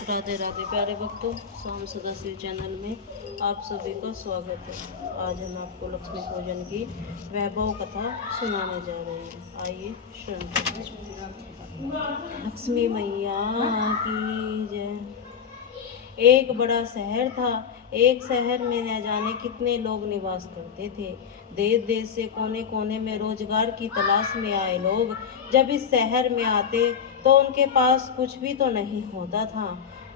राधे राधे प्यारे भक्तों, शाम सदाशिव चैनल में आप सभी का स्वागत है। आज हम आपको लक्ष्मी पूजन की वैभव कथा सुनाने जा रहे हैं। आइए श्रवण करते हैं। लक्ष्मी मैया की जय। एक बड़ा शहर था। एक शहर में न जाने कितने लोग निवास करते थे। देश देश से कोने कोने में रोजगार की तलाश में आए लोग जब इस शहर में आते तो उनके पास कुछ भी तो नहीं होता था।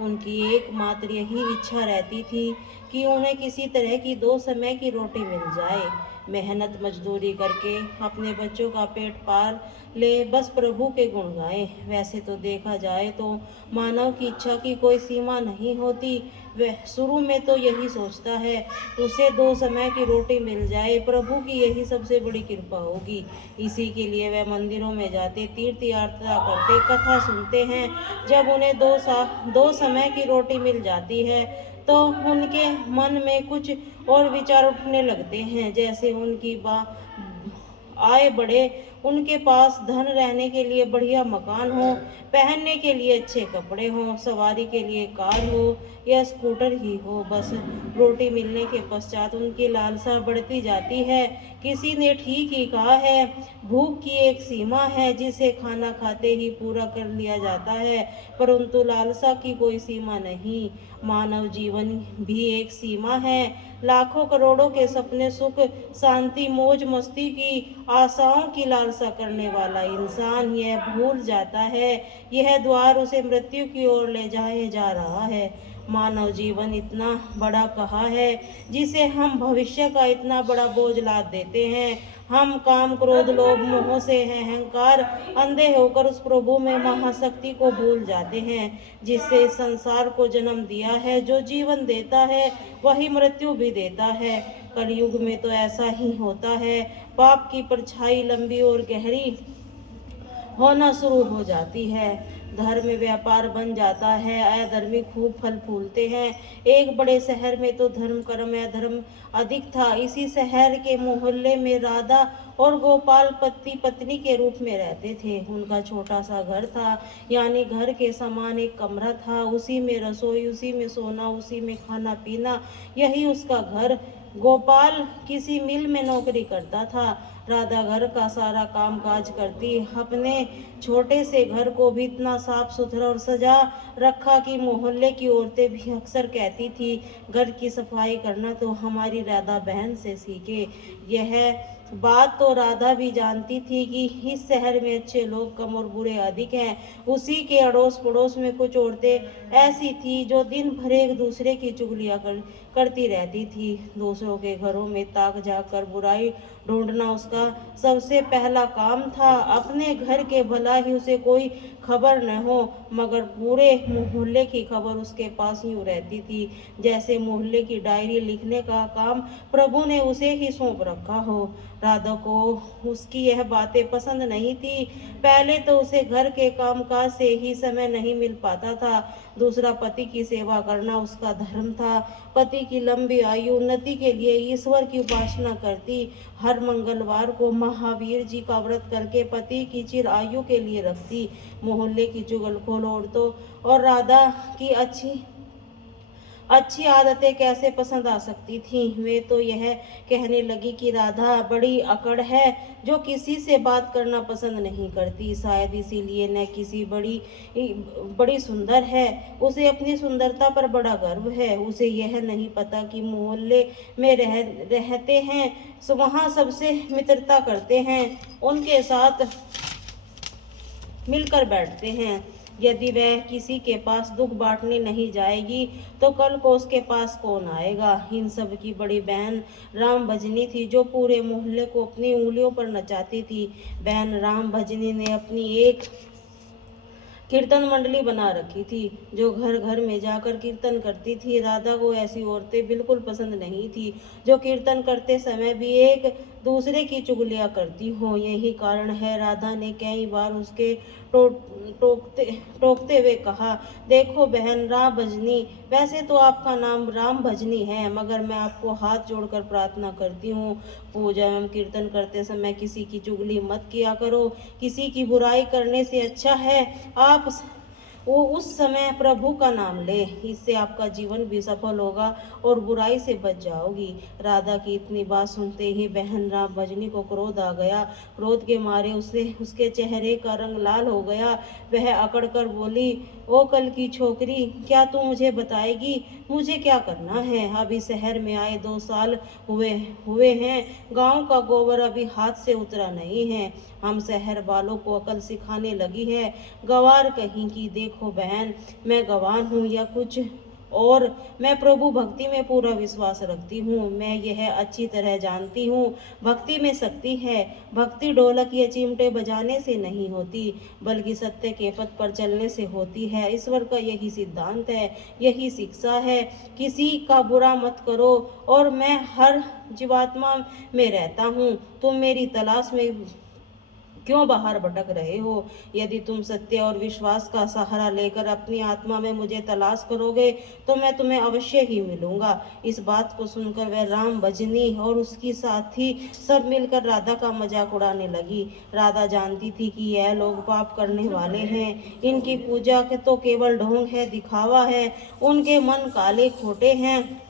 उनकी एकमात्र यही इच्छा रहती थी कि उन्हें किसी तरह की 2 समय की रोटी मिल जाए। मेहनत मजदूरी करके अपने बच्चों का पेट पाल ले, बस प्रभु के गुण गाए। वैसे तो देखा जाए तो मानव की इच्छा की कोई सीमा नहीं होती। वह शुरू में तो यही सोचता है उसे 2 समय की रोटी मिल जाए, प्रभु की यही सबसे बड़ी कृपा होगी। इसी के लिए वह मंदिरों में जाते, तीर्थ यात्रा करते, कथा सुनते हैं। जब उन्हें 2 समय की रोटी मिल जाती है तो उनके मन में कुछ और विचार उठने लगते हैं। जैसे उनकी आय बढ़े, उनके पास धन रहने के लिए बढ़िया मकान हो, पहनने के लिए अच्छे कपड़े हों, सवारी के लिए कार हो या स्कूटर ही हो। बस रोटी मिलने के पश्चात उनकी लालसा बढ़ती जाती है। किसी ने ठीक ही कहा है, भूख की एक सीमा है जिसे खाना खाते ही पूरा कर लिया जाता है, परंतु लालसा की कोई सीमा नहीं। मानव जीवन भी एक सीमा है। लाखों करोड़ों के सपने, सुख शांति, मौज मस्ती की आशाओं की लालसा करने वाला इंसान यह भूल जाता है यह द्वार उसे मृत्यु की ओर ले जाए जा रहा है। मानव जीवन इतना बड़ा कहा है जिसे हम भविष्य का इतना बड़ा बोझ लाद देते हैं। हम काम क्रोध लोभ मोह से अहंकार अंधे होकर उस प्रभु में महाशक्ति को भूल जाते हैं जिससे संसार को जन्म दिया है। जो जीवन देता है वही मृत्यु भी देता है। कलयुग में तो ऐसा ही होता है। पाप की परछाई लंबी और गहरी होना शुरू हो जाती है। धर्म व्यापार बन जाता है। अधर्मी खूब फल फूलते हैं। एक बड़े शहर में तो धर्म कर्म अधर्म अधिक था। इसी शहर के मोहल्ले में राधा और गोपाल पति पत्नी के रूप में रहते थे। उनका छोटा सा घर था, यानी घर के समान एक कमरा था। उसी में रसोई, उसी में सोना, उसी में खाना पीना, यही उसका घर। गोपाल किसी मिल में नौकरी करता था। राधा घर का सारा काम काज करती। अपने छोटे से घर को भी इतना साफ सुथरा और सजा रखा कि मोहल्ले की औरतें भी अक्सर कहती थी, घर की सफाई करना तो हमारी राधा बहन से सीखे। यह बात तो राधा भी जानती थी कि इस शहर में अच्छे लोग कम और बुरे अधिक हैं। उसी के अड़ोस पड़ोस में कुछ औरतें ऐसी थी जो दिन भर एक दूसरे की चुगलियां करती रहती थी। दूसरों के घरों में ताक झाँक कर बुराई ढूंढना उसका सबसे पहला काम था। अपने घर के भला ही उसे कोई खबर न हो, मगर पूरे मोहल्ले की खबर उसके पास यूं रहती थी जैसे मोहल्ले की डायरी लिखने का काम प्रभु ने उसे ही सौंप रखा हो। राधा को उसकी यह बातें पसंद नहीं थी। पहले तो उसे घर के कामकाज से ही समय नहीं मिल पाता था। दूसरा, पति की सेवा करना उसका धर्म था। पति की लंबी आयु उन्नति के लिए ईश्वर की उपासना करती। हर मंगलवार को महावीर जी का व्रत करके पति की चिर आयु के लिए रखती। मोहल्ले की चुगलखोर औरतों और राधा की अच्छी आदतें कैसे पसंद आ सकती थीं। वे तो यह कहने लगी कि राधा बड़ी अकड़ है, जो किसी से बात करना पसंद नहीं करती। शायद इसीलिए न किसी बड़ी सुंदर है। उसे अपनी सुंदरता पर बड़ा गर्व है। उसे यह नहीं पता कि मोहल्ले में रहते हैं, वहाँ सबसे मित्रता करते हैं, उनके साथ मिलकर बैठते हैं। यदि वह किसी के पास दुख बांटने नहीं जाएगी तो कल को उसके पास कौन आएगा। इन सब की बड़ी बहन राम भजनी थी, जो पूरे मोहल्ले को अपनी उंगलियों पर नचाती थी। बहन राम भजनी ने अपनी एक कीर्तन मंडली बना रखी थी, जो घर घर में जाकर कीर्तन करती थी। राधा को ऐसी औरतें बिल्कुल पसंद नहीं थी, जो कीर्तन करते समय भी एक दूसरे की चुगलियां करती हो। यही कारण है राधा ने कई बार उसके टोकते हुए कहा, देखो बहन राम भजनी, वैसे तो आपका नाम राम भजनी है, मगर मैं आपको हाथ जोड़कर प्रार्थना करती हूँ, पूजा एवं कीर्तन करते समय किसी की चुगली मत किया करो। किसी की बुराई करने से अच्छा है आप वो उस समय प्रभु का नाम ले, इससे आपका जीवन भी सफल होगा और बुराई से बच जाओगी। राधा की इतनी बात सुनते ही बहन राम भजनी को क्रोध आ गया। क्रोध के मारे उसके चेहरे का रंग लाल हो गया। वह अकड़ कर बोली, ओ कल की छोकरी, क्या तू मुझे बताएगी मुझे क्या करना है? अभी शहर में आए 2 साल हुए हुए हैं, गांव का गोबर अभी हाथ से उतरा नहीं है, हम शहर वालों को अकल सिखाने लगी है। गवार कहीं की, देखो बहन, मैं गवार हूँ या कुछ और, मैं प्रभु भक्ति में पूरा विश्वास रखती हूँ। मैं यह अच्छी तरह जानती हूँ, भक्ति में शक्ति है। भक्ति ढोलक या चिमटे बजाने से नहीं होती, बल्कि सत्य के पथ पर चलने से होती है। ईश्वर का यही सिद्धांत है, यही शिक्षा है। किसी का बुरा मत करो, और मैं हर जीवात्मा में रहता हूँ। तुम मेरी तलाश में क्यों बाहर भटक रहे हो? यदि तुम सत्य और विश्वास का सहारा लेकर अपनी आत्मा में मुझे तलाश करोगे तो मैं तुम्हें अवश्य ही मिलूंगा। इस बात को सुनकर वह राम भजनी और उसकी साथी सब मिलकर राधा का मजाक उड़ाने लगी। राधा जानती थी कि यह लोग पाप करने वाले हैं, इनकी पूजा के तो केवल ढोंग है, दिखावा है, उनके मन काले खोटे हैं,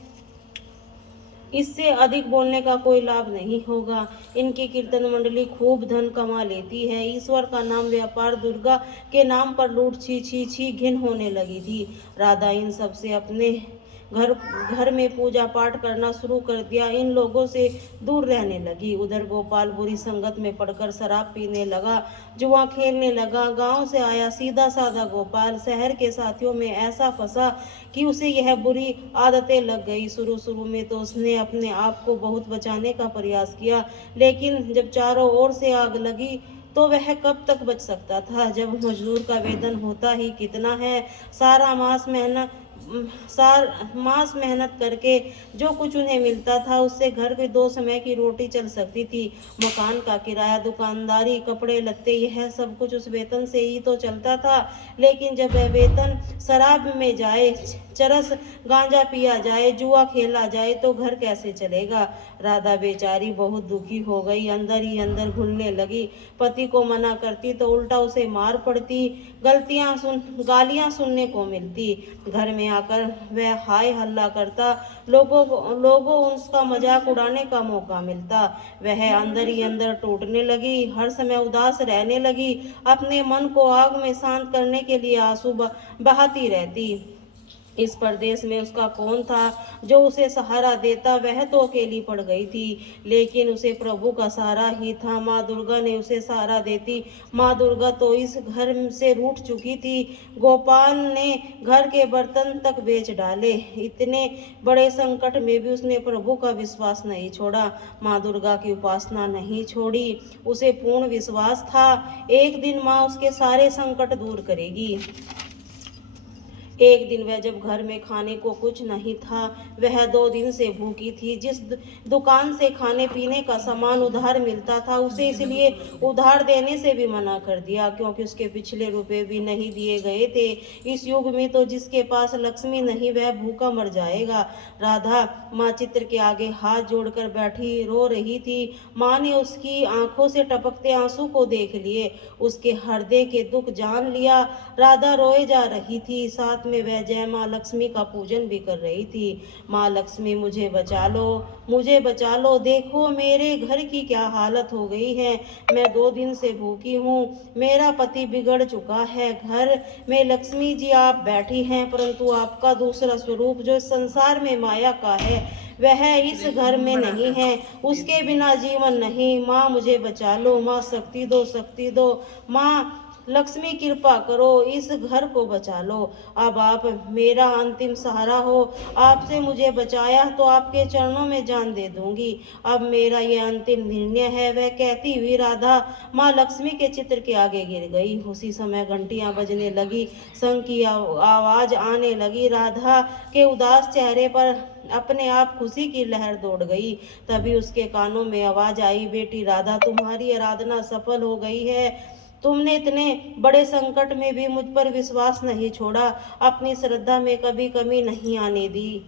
इससे अधिक बोलने का कोई लाभ नहीं होगा। इनकी कीर्तन मंडली खूब धन कमा लेती है। ईश्वर का नाम व्यापार, दुर्गा के नाम पर लूट, छी छी छी घिन होने लगी थी। राधा इन सब से अपने घर घर में पूजा पाठ करना शुरू कर दिया। इन लोगों से दूर रहने लगी। उधर गोपाल बुरी संगत में पड़कर शराब पीने लगा, जुआ खेलने लगा। गांव से आया सीधा साधा गोपाल शहर के साथियों में ऐसा फंसा कि उसे यह बुरी आदतें लग गई। शुरू शुरू में तो उसने अपने आप को बहुत बचाने का प्रयास किया, लेकिन जब चारों ओर से आग लगी तो वह कब तक बच सकता था? जब मजदूर का वेतन होता ही कितना है, मास मेहनत करके जो कुछ उन्हें मिलता था उससे घर के 2 समय की रोटी चल सकती थी। मकान का किराया, दुकानदारी, कपड़े लत्ते, यह सब कुछ उस वेतन से ही तो चलता था। लेकिन जब वह वेतन शराब में जाए, चरस गांजा पिया जाए, जुआ खेला जाए तो घर कैसे चलेगा? राधा बेचारी बहुत दुखी हो गई, अंदर ही अंदर घुलने लगी। पति को मना करती तो उल्टा उसे मार पड़ती, गालियां सुनने को मिलती। घर में आकर वह हाय हल्ला करता, लोगों उसका मजाक उड़ाने का मौका मिलता। वह अंदर ही अंदर टूटने लगी, हर समय उदास रहने लगी, अपने मन को आग में शांत करने के लिए आंसू बहाती रहती। इस परदेश में उसका कौन था जो उसे सहारा देता? वह तो अकेली पड़ गई थी, लेकिन उसे प्रभु का सहारा ही था। माँ दुर्गा ने उसे सहारा देती। माँ दुर्गा तो इस घर से रूठ चुकी थी। गोपाल ने घर के बर्तन तक बेच डाले। इतने बड़े संकट में भी उसने प्रभु का विश्वास नहीं छोड़ा, माँ दुर्गा की उपासना नहीं छोड़ी। उसे पूर्ण विश्वास था एक दिन माँ उसके सारे संकट दूर करेगी। एक दिन वह जब घर में खाने को कुछ नहीं था, वह 2 दिन से भूखी थी। जिस दुकान से खाने पीने का सामान उधार मिलता था उसे इसलिए उधार देने से भी मना कर दिया, क्योंकि उसके पिछले रुपए भी नहीं दिए गए थे। इस युग में तो जिसके पास लक्ष्मी नहीं वह भूखा मर जाएगा। राधा माँ चित्र के आगे हाथ जोड़कर बैठी रो रही थी। माँ ने उसकी आंखों से टपकते आंसू को देख लिए, उसके हृदय के दुख जान लिया। राधा रोए जा रही थी, साथ में वह जय माँ लक्ष्मी का पूजन भी कर रही थी। माँ लक्ष्मी मुझे बचा लो, मुझे बचा लो, देखो मेरे घर की क्या हालत हो गई है। मैं 2 दिन से भूखी हूँ, मेरा पति बिगड़ चुका है। घर में लक्ष्मी जी आप बैठी हैं, परंतु आपका दूसरा स्वरूप जो संसार में माया का है वह इस घर में नहीं है। उसके बिना जीवन नहीं। माँ मुझे बचा लो, माँ शक्ति दो, शक्ति दो। माँ लक्ष्मी कृपा करो, इस घर को बचा लो। अब आप मेरा अंतिम सहारा हो। आपसे मुझे बचाया तो आपके चरणों में जान दे दूंगी। अब मेरा ये अंतिम निर्णय है। वह कहती हुई राधा माँ लक्ष्मी के चित्र के आगे गिर गई। उसी समय घंटियां बजने लगी, शंख की आवाज आने लगी। राधा के उदास चेहरे पर अपने आप खुशी की लहर दौड़ गई। तभी उसके कानों में आवाज आई, बेटी राधा, तुम्हारी आराधना सफल हो गई है। तुमने इतने बड़े संकट में भी मुझ पर विश्वास नहीं छोड़ा, अपनी श्रद्धा में कभी कमी नहीं आने दी।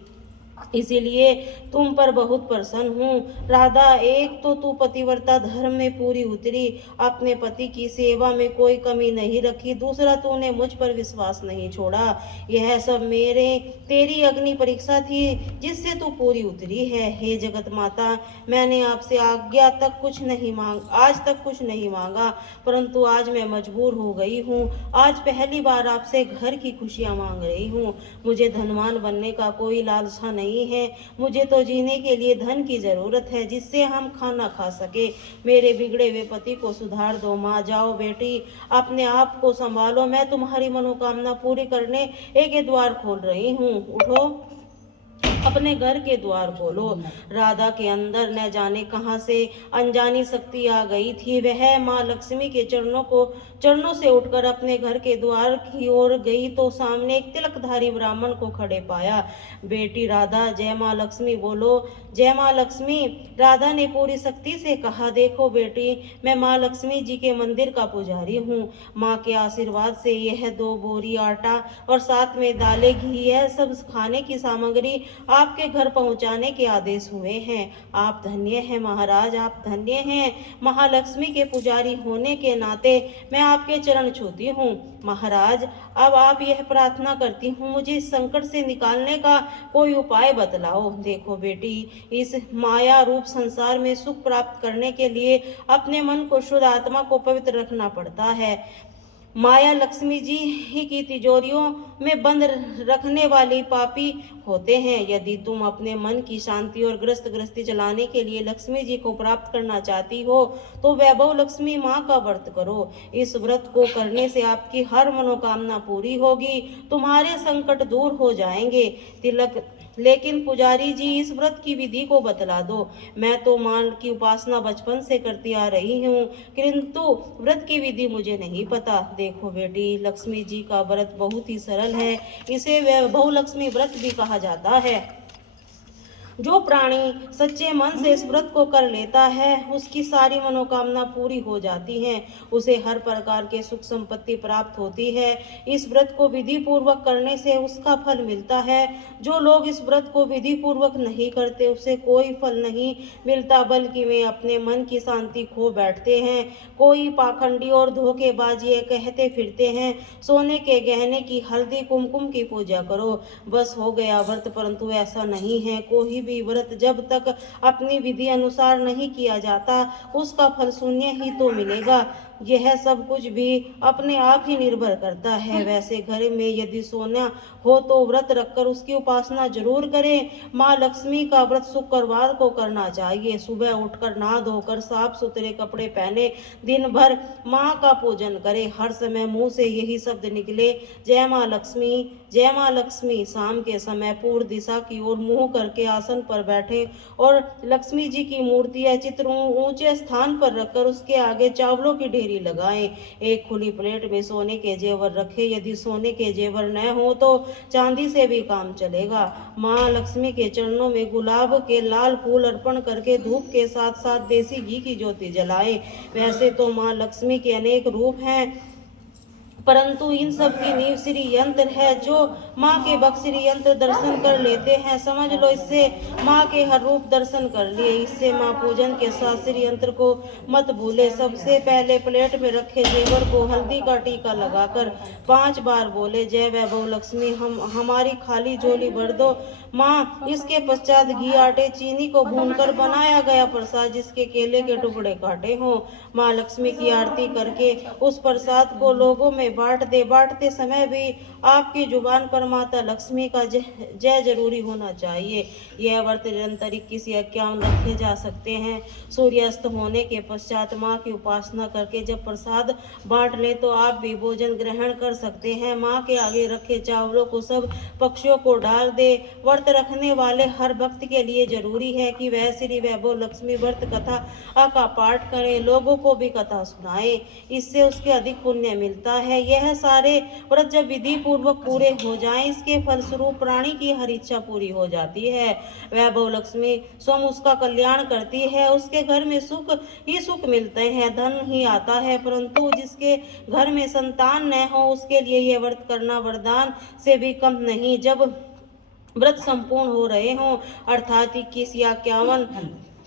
इसीलिए तुम पर बहुत प्रसन्न हूँ राधा। एक तो तू पतिव्रता धर्म में पूरी उतरी, अपने पति की सेवा में कोई कमी नहीं रखी। दूसरा, तूने मुझ पर विश्वास नहीं छोड़ा। यह सब मेरे तेरी अग्नि परीक्षा थी जिससे तू पूरी उतरी है। हे जगत माता, मैंने आपसे आज्ञा तक कुछ नहीं मांग आज तक कुछ नहीं मांगा, परंतु आज मैं मजबूर हो गई हूँ। आज पहली बार आपसे घर की खुशियाँ मांग रही हूँ। मुझे धनवान बनने का कोई लालसा नहीं है। मुझे तो जीने के लिए धन की जरूरत है जिससे हम खाना खा सके। मेरे बिगड़े हुए पति को सुधार दो माँ। जाओ बेटी, अपने आप को संभालो। मैं तुम्हारी मनोकामना पूरी करने एक द्वार खोल रही हूँ। उठो, अपने घर के द्वार खोलो। राधा के अंदर न जाने कहां से अनजानी शक्ति आ गई थी। वह माँ लक्ष्मी के चरणों से उठकर अपने घर के द्वार की ओर गई तो सामने एक तिलकधारी ब्राह्मण को खड़े पाया। बेटी राधा, जय माँ लक्ष्मी बोलो। जय माँ लक्ष्मी, राधा ने पूरी शक्ति से कहा। देखो बेटी, मैं माँ लक्ष्मी जी के मंदिर का पुजारी हूँ। माँ के आशीर्वाद से यह 2 बोरी आटा और साथ में दालें, घी, यह सब खाने की सामग्री आपके घर पहुंचाने के आदेश हुए हैं। आप धन्य हैं महाराज, आप धन्य हैं। महालक्ष्मी के पुजारी होने के नाते मैं आपके चरण छूती हूँ। महाराज, अब आप यह प्रार्थना करती हूँ, मुझे इस संकट से निकालने का कोई उपाय बतलाओ। देखो बेटी, इस माया रूप संसार में सुख प्राप्त करने के लिए अपने मन को, शुद्ध आत्मा को पवित्र रखना पड़ता है। माया लक्ष्मी जी ही की तिजोरियों में बंद रखने वाली पापी होते हैं। यदि तुम अपने मन की शांति और गृहस्थी चलाने के लिए लक्ष्मी जी को प्राप्त करना चाहती हो तो वैभव लक्ष्मी माँ का व्रत करो। इस व्रत को करने से आपकी हर मनोकामना पूरी होगी, तुम्हारे संकट दूर हो जाएंगे। लेकिन पुजारी जी, इस व्रत की विधि को बतला दो। मैं तो मां की उपासना बचपन से करती आ रही हूँ, किंतु व्रत की विधि मुझे नहीं पता। देखो बेटी, लक्ष्मी जी का व्रत बहुत ही सरल है। इसे वैभव लक्ष्मी व्रत भी कहा जाता है। जो प्राणी सच्चे मन से इस व्रत को कर लेता है उसकी सारी मनोकामना पूरी हो जाती है, उसे हर प्रकार के सुख संपत्ति प्राप्त होती है। इस व्रत को विधि पूर्वक करने से उसका फल मिलता है। जो लोग इस व्रत को विधि पूर्वक नहीं करते उसे कोई फल नहीं मिलता, बल्कि वे अपने मन की शांति खो बैठते हैं। कोई पाखंडी और धोखेबाज ये कहते फिरते हैं, सोने के गहने की, हल्दी कुमकुम की पूजा करो, बस हो गया व्रत, परंतु ऐसा नहीं है। कोई भी व्रत जब तक अपनी विधि अनुसार नहीं किया जाता उसका फल शून्य ही तो मिलेगा। यह सब कुछ भी अपने आप ही निर्भर करता है। वैसे घर में यदि सोना हो तो व्रत रखकर उसकी उपासना जरूर करें। माँ लक्ष्मी का व्रत शुक्रवार को करना चाहिए। सुबह उठकर नहा धोकर साफ सुथरे कपड़े पहने दिन भर माँ का पूजन करें। हर समय मुंह से यही शब्द निकले, जय माँ लक्ष्मी, जय माँ लक्ष्मी। शाम के समय पूर्व दिशा की ओर मुंह करके आसन पर बैठे और लक्ष्मी जी की मूर्ति या चित्र ऊंचे स्थान पर रखकर उसके आगे चावलों की ढेरी लगाएं। एक खुली प्लेट में सोने के जेवर रखें। यदि सोने के जेवर न हो तो चांदी से भी काम चलेगा। माँ लक्ष्मी के चरणों में गुलाब के लाल फूल अर्पण करके धूप के साथ साथ देसी घी की ज्योति जलाएं। वैसे तो माँ लक्ष्मी के अनेक रूप हैं, परंतु इन सब की नींव श्री यंत्र है। जो माँ के भक्त श्री यंत्र दर्शन कर लेते हैं, समझ लो इससे माँ के हर रूप दर्शन कर लिए। इससे माँ पूजन के साथ श्री यंत्र को मत भूले। सबसे पहले प्लेट में रखे जेवर को हल्दी का टीका लगाकर 5 बार बोले, जय वैभव लक्ष्मी, हमारी खाली झोली भर दो माँ। इसके पश्चात घी, आटे, चीनी को भूनकर बनाया गया प्रसाद जिसके केले के टुकड़े काटे हों, माँ लक्ष्मी की आरती करके उस प्रसाद को लोगों में बांटते समय भी आपकी जुबान पर माता लक्ष्मी का जय जरूरी होना चाहिए। यह व्रत निरंतर 21-51 रखे जा सकते हैं। सूर्यास्त होने के पश्चात माँ की उपासना करके जब प्रसाद बांट ले तो आप भी भोजन ग्रहण कर सकते हैं। माँ के आगे रखे चावलों को सब पक्षियों को डाल दे। व्रत रखने वाले हर भक्त के लिए जरूरी है कि वह श्री वैभव लक्ष्मी व्रत कथा का पाठ करें, लोगों को भी कथा सुनाए, इससे उसके अधिक पुण्य मिलता है। यह सारे व्रत जब विधि पूर्वक पूरे हो जाएं, इसके फलस्वरूप प्राणी की हर इच्छा पूरी हो जाती है। वैभव लक्ष्मी स्वयं उसका कल्याण करती है। उसके घर में सुख ही सुख मिलते हैं, धन ही आता है, परंतु जिसके घर में संतान न हो उसके लिए यह व्रत करना वरदान से भी कम नहीं। जब व्रत संपूर्ण हो रहे हों, अर्थात 21 या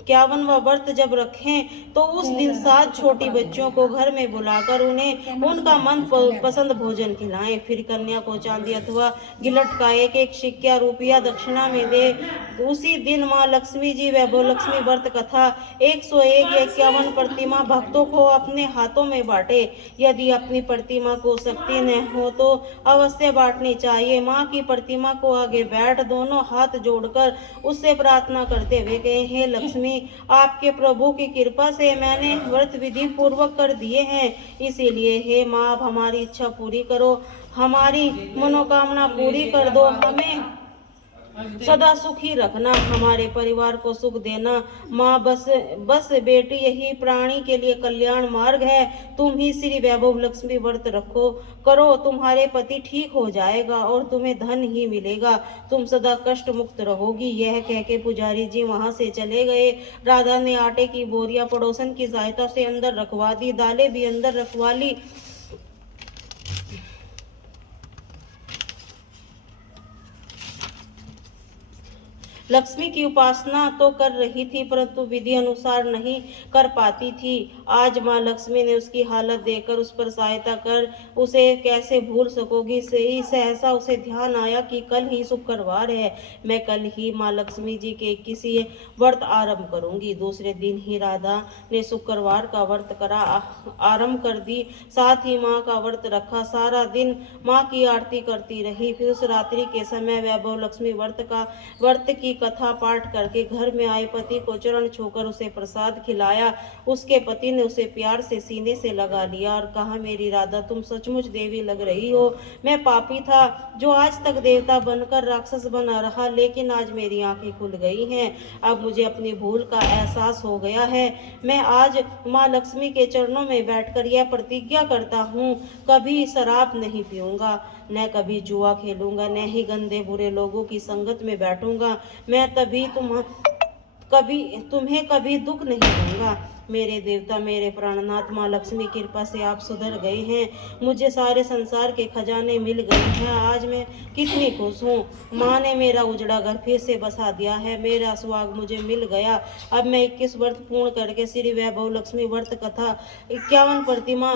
51वां व्रत जब रखें तो उस दिन 7 छोटी बच्चियों को घर में बुलाकर उन्हें उनका मन पसंद भोजन खिलाएं। फिर कन्या को चांदी अथवा गिलट का एक सिक्का रुपया दक्षिणा में दे। उसी दिन माँ लक्ष्मी जी वैभव लक्ष्मी व्रत कथा 101 या 51 प्रतिमा भक्तों को अपने हाथों में बांटे। यदि अपनी प्रतिमा को शक्ति न हो तो अवश्य बांटनी चाहिए। माँ की प्रतिमा को आगे बैठ दोनों हाथ जोड़कर उससे प्रार्थना करते हुए कहे, हे लक्ष्मी, आपके प्रभु की कृपा से मैंने व्रत विधि पूर्वक कर दिए हैं, इसीलिए हे माँ आप हमारी इच्छा पूरी करो, हमारी मनोकामना पूरी कर दो, हमें सदा सुखी रखना, हमारे परिवार को सुख देना। माँ बस बेटी यही प्राणी के लिए कल्याण मार्ग है। तुम ही श्री वैभव लक्ष्मी व्रत रखो करो, तुम्हारे पति ठीक हो जाएगा और तुम्हें धन ही मिलेगा, तुम सदा कष्ट मुक्त रहोगी। यह कह के पुजारी जी वहां से चले गए। राधा ने आटे की बोरियां पड़ोसन की सहायता से अंदर रखवा दी, दालें भी अंदर रखवा ली। लक्ष्मी की उपासना तो कर रही थी परंतु विधि अनुसार नहीं कर पाती थी। आज माँ लक्ष्मी ने उसकी हालत देखकर उस पर सहायता कर उसे कैसे भूल सकोगी। सही सहसा उसे ध्यान आया कि कल ही शुक्रवार है, मैं कल ही माँ लक्ष्मी जी के किसी व्रत आरंभ करूंगी। दूसरे दिन ही राधा ने शुक्रवार का व्रत करा आरंभ कर दी, साथ ही माँ का व्रत रखा। सारा दिन माँ की आरती करती रही। फिर उस रात्रि के समय वैभव लक्ष्मी व्रत की कथा पाठ करके घर में आए पति को चरण छूकर उसे प्रसाद खिलाया। उसके पति ने उसे प्यार से सीने से लगा लिया और कहा, मेरी राधा तुम सचमुच देवी लग रही हो। मैं पापी था जो आज तक देवता बनकर राक्षस बना रहा, लेकिन आज मेरी आंखें खुल गई हैं। अब मुझे अपनी भूल का एहसास हो गया है। मैं आज माँ लक्ष्मी के चरणों में बैठकर यह प्रतिज्ञा करता हूँ, कभी शराब नहीं पीऊंगा, न कभी जुआ खेलूंगा, न ही गंदे बुरे लोगों की संगत में बैठूंगा। मैं तुम्हें कभी दुख नहीं दूंगा। मेरे देवता, मेरे प्राणनाथ, माँ लक्ष्मी कृपा से आप सुधर गए हैं, मुझे सारे संसार के खजाने मिल गए हैं। आज मैं कितनी खुश हूँ। माँ ने मेरा उजड़ा घर फिर से बसा दिया है, मेरा सुहाग मुझे मिल गया। अब मैं 21 व्रत पूर्ण करके श्री वैभव लक्ष्मी व्रत कथा 51 प्रतिमा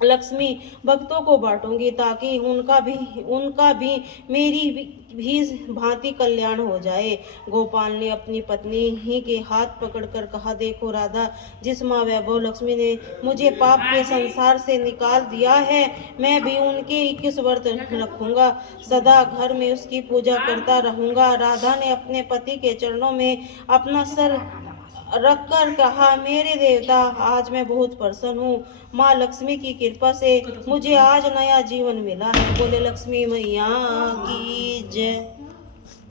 लक्ष्मी भक्तों को बांटूंगी, ताकि उनका भी मेरी भी भांति कल्याण हो जाए। गोपाल ने अपनी पत्नी ही के हाथ पकड़कर कहा, देखो राधा, जिस माँ वैभव लक्ष्मी ने मुझे पाप के संसार से निकाल दिया है, मैं भी उनके 21 व्रत रखूंगा, सदा घर में उसकी पूजा करता रहूंगा। राधा ने अपने पति के चरणों में अपना सर रखकर कहा, मेरे देवता, आज मैं बहुत प्रसन्न हूँ। माँ लक्ष्मी की कृपा से मुझे आज नया जीवन मिला है। बोले लक्ष्मी मैया की जय।